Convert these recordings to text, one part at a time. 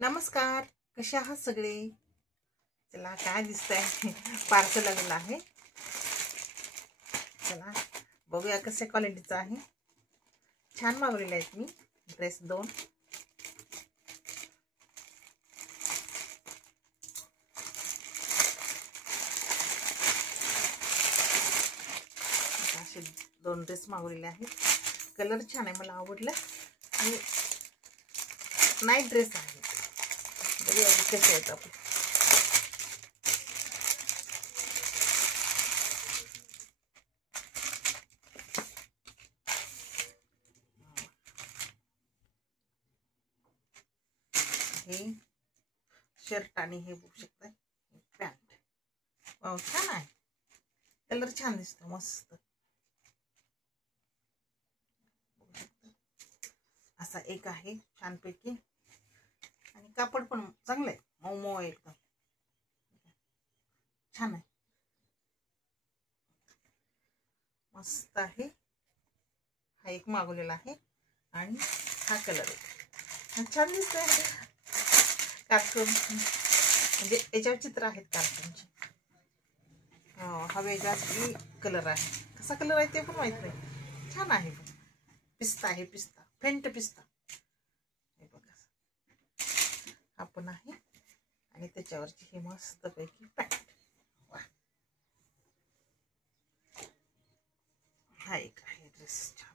नमस्कार, कशा आहात सगळे? चला, काय दिसतंय? पार्सल आलेलं आहे. चला बघूया कशा क्वालिटीचा आहे. छान मागवलेले आहेत मी ड्रेस 2. असे 2 ड्रेस मागवलेले आहेत. कलर छान आहे, मला आवडलं. आणि नाईट ड्रेस आहे. बघूया कसे आहेत आपण. हे शर्ट आणि हे बघू शकता पॅन्ट. वाव, छान आहे. कलर छान दिसतो, मस्त. असा एक आहे छानपैकी. आणि कापड पण चांगलं आहे, मऊ मऊ एकदम छान आहे, मस्त आहे. हा एक मागवलेला आहे. आणि हा कलर छान दिसतोय. कार्टून म्हणजे याच्यावर चित्र आहेत कार्टूनचे. हा वेगळाच कलर आहे. कसा कलर आहे ते पण माहित नाही. छान आहे. पिस्ता आहे, पिस्ता, फेंट पिस्ता. हे बघा, हा पण आहे. आणि त्याच्यावरची ही मस्त पैकी पॅन्ट. हा एक आहे ड्रेस छान.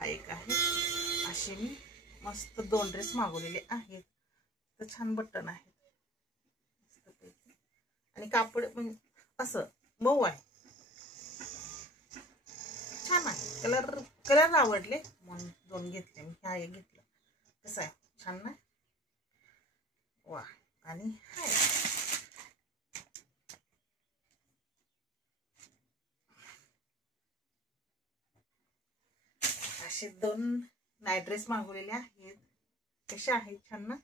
हा एक आहे. असे मी मस्त 2 ड्रेस मागवलेले आहेत. तर छान बटन आहेत आणि कापड पण असं मऊ आहे, छान आहे. कलर आवडले म्हणून 2 घेतले मी. हा एक घेतला. कसं आहे, छान ना? वा. आणि हाय असे 2 नाईट ड्रेस मागवलेले आहेत. कसे आहेत, छान ना?